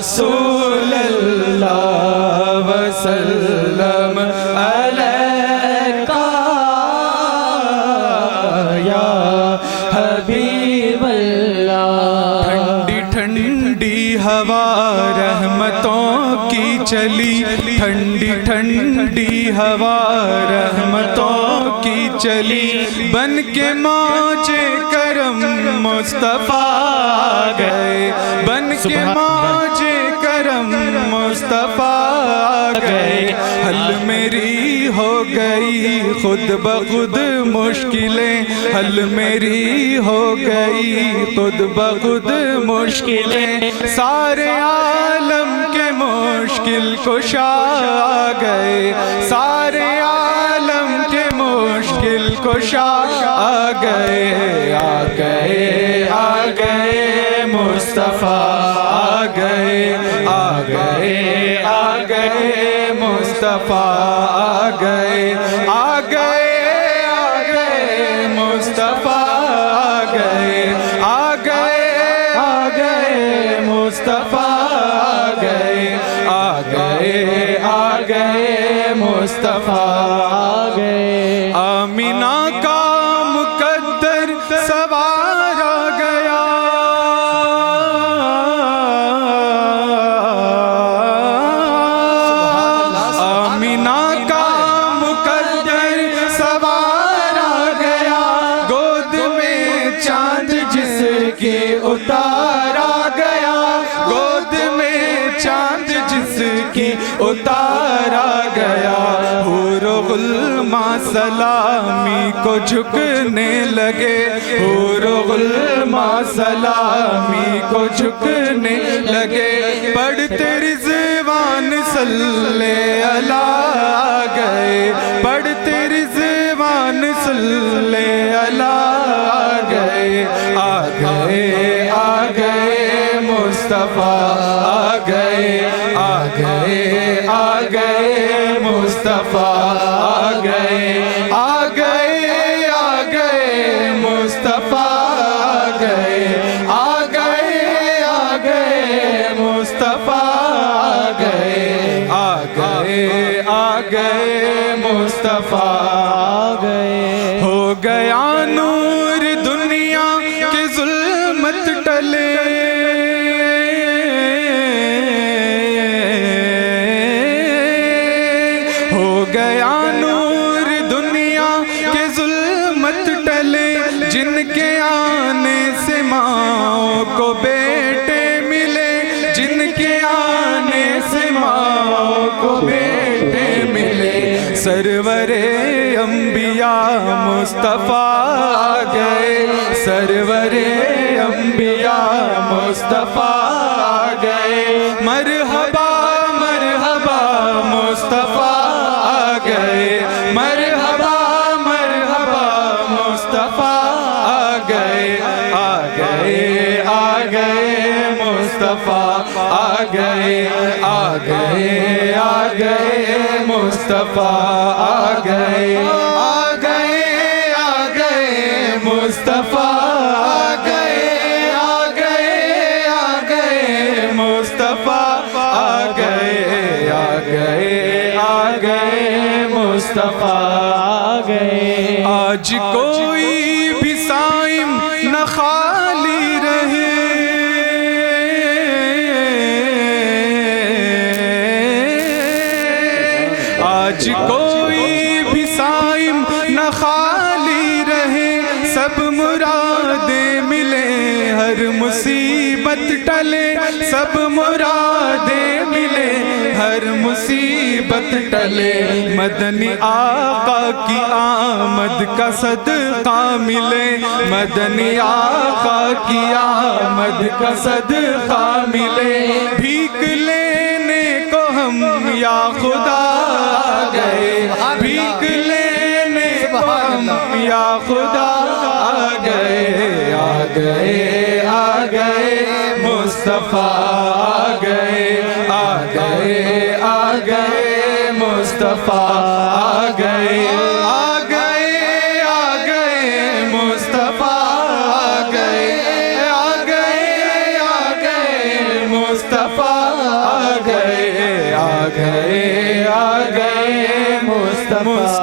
رسول اللہ وسلم علیکہ یا حبیب اللہ۔ ٹھنڈی ٹھنڈی ہوا رحمتوں کی چلی، ٹھنڈی ٹھنڈی ہوا رحمتوں کی چلی، بن کے موجے کرم مصطفیٰ گئے، بن کے موجے کرم مصطفیٰ گئے۔ حل میری ہو گئی خود بخود مشکلیں، حل میری ہو گئی خود بخود مشکلیں، سارے عالم کے مشکل کشا آ گئے، سارے عالم کے مشکل کشا آ گئے، آ گئے آ گئے مصطفیٰ آ گئے، آ گئے آ گئے مصطفیٰ آ گئے، آ گئے آ گئے مصطفیٰ آ گئے، آ گئے آ گئے مصطفیٰ آ گئے، آ گئے آ گئے مصطفیٰ آ گئے۔ آمینہ کا مقدر سوار آ گیا، آمینہ کا مقدر سوار آ گیا، گود میں چاند جس کی اتار آ گیا، گود میں چاند جس کی اتار آ گیا، حور و غلماں سلامی کو جھکنے لگے، حور و غلماں سلامی کو جھکنے لگے، پڑھتے رضوان صلی اللہ گئے، پڑھتے رضوان صلی اللہ گئے، آ گئے آ گئے مصطفیٰ آ گئے، آ گئے آ گئے مصطفیٰ آ گئے، آ گئے آ گئے مصطفیٰ آ گئے، آ گئے آ گئے مصطفیٰ آ گئے، آ گئے آ گئے مصطفیٰ آ گئے۔ ہو گیا نور دنیا کے ظلمت ٹلے، ہو گیا نور دنیا کے ظلمت ٹلے، جن کے آنے سے ماں کو بیٹے ملے، جن کے آنے سے ماں کو بیٹے ملے، سرور انبیاء مصطفیٰ آ گئے، سرور انبیاء مصطفیٰ آ گئے، مرحبا مرحبا مصطفیٰ آ گئے، مرحبا مرحبا مصطفیٰ آ گئے، آ گئے آ گئے مصطفیٰ آ گئے، آ گئے آ گئے مصطفیٰ آ گئے، آ گئے آ گئے مصطفیٰ آ گئے، آ گئے آ گئے مصطفیٰ آ گئے، آ گئے آ گئے مصطفیٰ آ گئے۔ آج کوئی بھی صائم نہ خالی رہے، آج کوئی بھی صائم نہ خالی رہے، سب مرادیں ملے ہر مصیبت ٹلے، سب مرادیں ملے ہر مصیبت ٹلے، مدنی آقا کی آمد کا صدقہ ملے، مدنی آقا کی آمد کا صدقہ ملے، بھیک لینے کو ہم یا خدا آ گئے، بھیک لینے کو ہم یا خدا آ گئے، آ گئے آ گئے مصطفیٰ آ گئے، آ گئے آ گئے مصطفیٰ آ گئے، آ گئے آ گئے مصطفیٰ آ گئے، آ گئے آ گئے مصطفیٰ مصطفیٰ